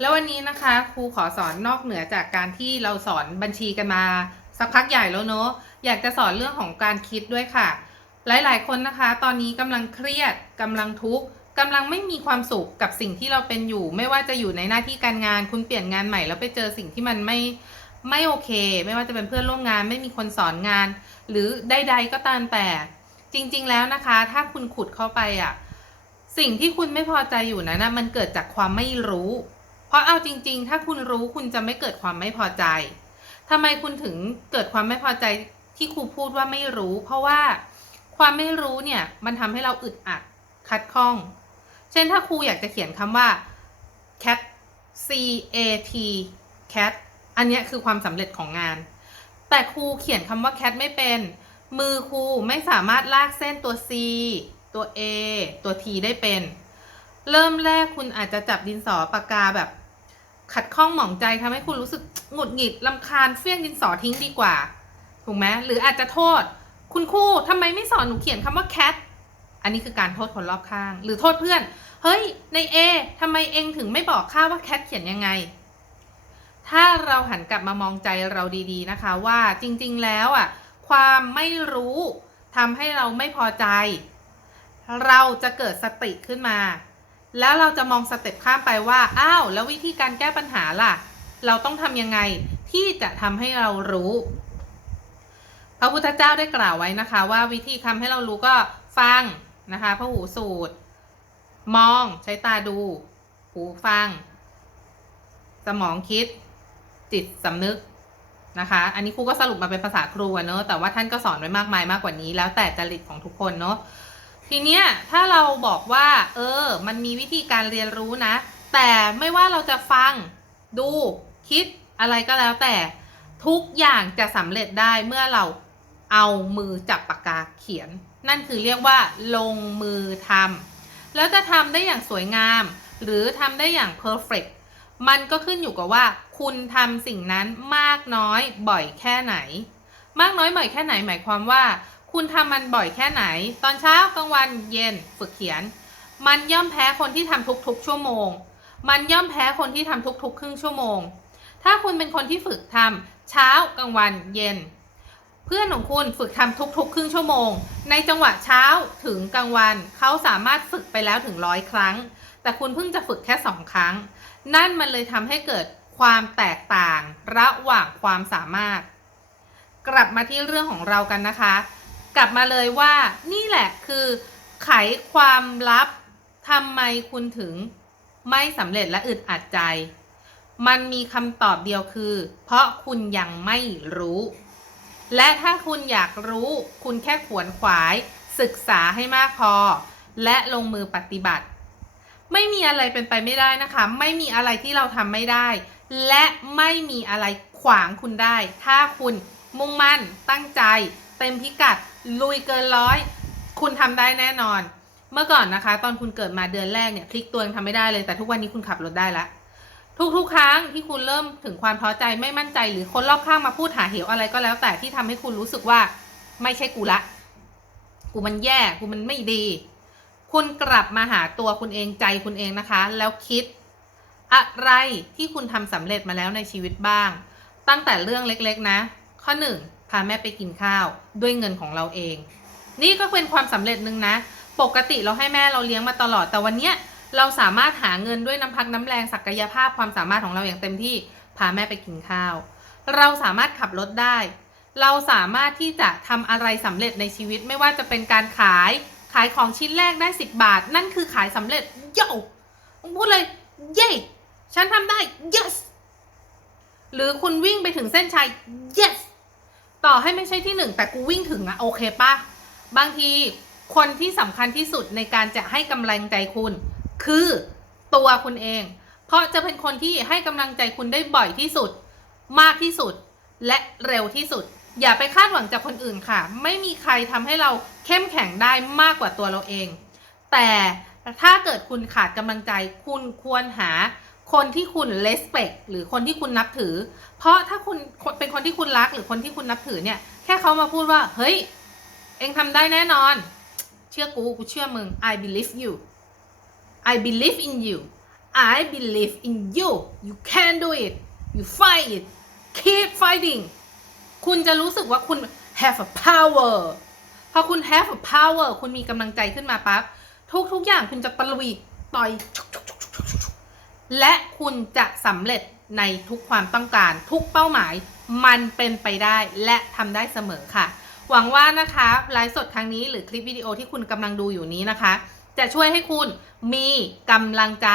แล้ววันนี้นะคะครูขอสอนนอกเหนือจากการที่เราสอนบัญชีกันมาสักพักใหญ่แล้วเนอะอยากจะสอนเรื่องของการคิดด้วยค่ะ หลายๆ คนนะคะ ตอนนี้กำลังเครียดกำลังทุกข์กำลังไม่มีความสุขกับสิ่งที่เราเป็นอยู่ ไม่ว่าจะอยู่ในหน้าที่การงาน คุณเปลี่ยนงานใหม่แล้วไปเจอสิ่งที่มันไม่ไม่โอเค ไม่ว่าจะเป็นเพื่อนร่วมงาน ไม่มีคนสอนงาน หรือใด ๆ ก็ตามแต่ จริง ๆ แล้วนะคะ ถ้าคุณขุดเข้าไปอะสิ่งที่คุณไม่พอใจอยู่นั้นนะมันเกิดจากความไม่รู้ เพราะเอาจริง ๆ ถ้าคุณรู้คุณจะไม่เกิดความไม่พอใจทำไมคุณถึงเกิดความไม่พอใจที่ครูพูดว่าไม่รู้ เพราะว่าความไม่รู้เนี่ยมันทำให้เราอึดอัดคัดข้อง เช่นถ้าครูอยากจะเขียนคำว่า cat c a t cat อันนี้คือความสำเร็จของงาน แต่ครูเขียนคำว่า cat ไม่เป็น มือครูไม่สามารถลากเส้นตัว c ตัว a ตัว t ได้เป็น เริ่มแรกคุณอาจจะจับดินสอปากกาแบบ ขัดข้องหมองใจทำให้คุณรู้สึกหงุดหงิดลำคาญเฟี้ยงดินสอทิ้งดีกว่า ถูกไหมหรืออาจจะโทษ คุณครูทำไมไม่สอนหนูเขียนคำว่า cat อันนี้คือการโทษคนรอบข้าง หรือโทษเพื่อน เฮ้ย ใน A ทำไมเองถึงไม่บอกข้าว่า cat เขียนยังไง ถ้าเราหันกลับมามองใจเราดีๆนะคะ ว่าจริงๆแล้วอะ ความไม่รู้ทำให้เราไม่พอใจ เราจะเกิดสติขึ้นมา แล้วเราจะมองสเต็ปข้ามไปว่า อ้าว แล้ววิธีการแก้ปัญหาล่ะ เราต้องทำยังไงที่จะทำให้เรารู้ พระพุทธเจ้าได้กล่าวไว้นะคะ ว่าวิธีทำให้เรารู้ก็ฟังนะคะพระหูสูตร มองใช้ตาดู หูฟัง สมองคิด จิตสำนึกนะคะ อันนี้ครูก็สรุปมาเป็นภาษาครูเนอะแต่ว่าท่านก็สอนไว้มากมายมากกว่านี้ แล้วแต่จริตของทุกคนเนอะ ทีเนี้ยถ้าเราบอกว่า เออ มันมีวิธีการเรียนรู้นะ แต่ไม่ว่าเราจะฟังดูคิดอะไรก็แล้วแต่ทุกอย่างจะสำเร็จได้เมื่อเราเอามือจับปากกาเขียน นั่นคือเรียกว่า ลงมือทำแล้วจะทำได้อย่างสวยงาม หรือทำได้อย่าง perfect มันก็ขึ้นอยู่กับว่า คุณทำสิ่งนั้นมากน้อยบ่อยแค่ไหน มากน้อยบ่อยแค่ไหนหมายความว่า คุณทำมันบ่อยแค่ไหน ตอนเช้ากลางวันเย็นฝึกเขียน มันย่อมแพ้คนที่ทำทุกๆ ชั่วโมง มันย่อมแพ้คนที่ทำทุกๆ ครึ่งชั่วโมง ถ้าคุณเป็นคนที่ฝึกทำเช้ากลางวันเย็น เพื่อนของคุณฝึกทำทุกๆ ครึ่งชั่วโมง ในจังหวะเช้าถึงกลางวัน เขาสามารถฝึกไปแล้วถึงร้อยครั้ง แต่คุณเพิ่งจะฝึกแค่สองครั้ง นั่นมันเลยทำให้เกิดความแตกต่างระหว่างความสามารถ กลับมาที่เรื่องของเรากันนะคะ กลับมาเลยว่านี่แหละคือไขความลับทำไมคุณถึงไม่สำเร็จและอึดอัดใจ มันมีคำตอบเดียวคือ เพราะคุณยังไม่รู้ และถ้าคุณอยากรู้ คุณแค่ขวนขวาย ศึกษาให้มากพอ และลงมือปฏิบัติ ไม่มีอะไรเป็นไปไม่ได้นะคะ ไม่มีอะไรที่เราทำไม่ได้ และไม่มีอะไรขวางคุณได้ ถ้าคุณมุ่งมั่นตั้งใจ เต็มพิกัด ลุยเกินร้อย คุณทำได้แน่นอน เมื่อก่อนนะคะ ตอนคุณเกิดมาเดือนแรกเนี่ยพลิกตัวยังทำไม่ได้เลยแต่ทุกวันนี้คุณขับรถได้ละทุกๆ ครั้งที่คุณเริ่มถึงความท้อใจไม่มั่นใจหรือคนรอบข้างมาพูดหาเหวอะไรก็แล้ว แต่ที่ทำให้คุณรู้สึกว่าไม่ใช่กูละ กูมันแย่กูมันไม่ดี คุณกลับมาหาตัวคุณเองใจคุณเองนะคะ แล้วคิดอะไรที่คุณทำสำเร็จมาแล้วในชีวิตบ้าง ตั้งแต่เรื่องเล็กๆนะ ข้อหนึ่ง พาแม่ไปกินข้าวด้วยเงินของเราเอง นี่ก็เป็นความสำเร็จหนึ่งนะ ปกติเราให้แม่เราเลี้ยงมาตลอด แต่วันเนี้ยเราสามารถหาเงินด้วยน้ำพักน้ำแรงศักยภาพความสามารถของเราอย่างเต็มที่พาแม่ไปกินข้าว เราสามารถขับรถได้ เราสามารถที่จะทำอะไรสำเร็จในชีวิตไม่ว่าจะเป็นการขายขายของชิ้นแรกได้ 10 บาท นั่นคือขายสำเร็จโย่พูดเลยเย้ฉันทำได้ yes หรือคุณวิ่งไปถึงเส้นชัย yes ต่อให้ไม่ใช่ที่หนึ่งแต่กูวิ่งถึงอะโอเคปะบางทีคนที่สำคัญที่สุดในการจะให้กำลังใจคุณ คือตัวคุณเอง เพราะจะเป็นคนที่ให้กำลังใจคุณได้บ่อยที่สุด มากที่สุด และเร็วที่สุด อย่าไปคาดหวังจากคนอื่นค่ะ ไม่มีใครทำให้เราเข้มแข็งได้มากกว่าตัวเราเอง แต่ถ้าเกิดคุณขาดกำลังใจคุณควรหา คนที่คุณ respect หรือคนที่คุณนับถือ เพราะถ้าคุณเป็นคนที่คุณรักหรือคนที่คุณนับถือเนี่ย แค่เขามาพูดว่า เฮ้ย เองทำได้แน่นอน เชื่อกู กูเชื่อมึง I believe you I believe in you I believe in you you can do it you fight it keep fighting คุณจะรู้สึกว่าคุณ have a power พอคุณ have a power คุณมีกำลังใจขึ้นมาปั๊บทุกทุกๆอย่างคุณจะตะลุยต่อย และคุณจะสำเร็จในทุกความต้องการ ทุกเป้าหมายมันเป็นไปได้และทำได้เสมอค่ะ หวังว่านะคะไลฟ์สดครั้งนี้หรือคลิปวิดีโอที่คุณกำลังดูอยู่นี้นะคะ จะช่วยให้คุณมีกำลังใจ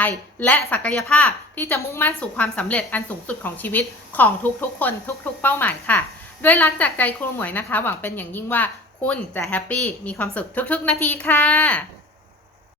และศักยภาพที่จะมุ่งมั่นสู่ความสำเร็จอันสูงสุดของชีวิตของทุกๆ คนทุก ๆ เป้าหมายค่ะ ด้วยรักจากใจครูหมวยนะคะ หวังเป็นอย่างยิ่งว่าคุณจะแฮปปี้มีความสุขทุกๆ นาทีค่ะ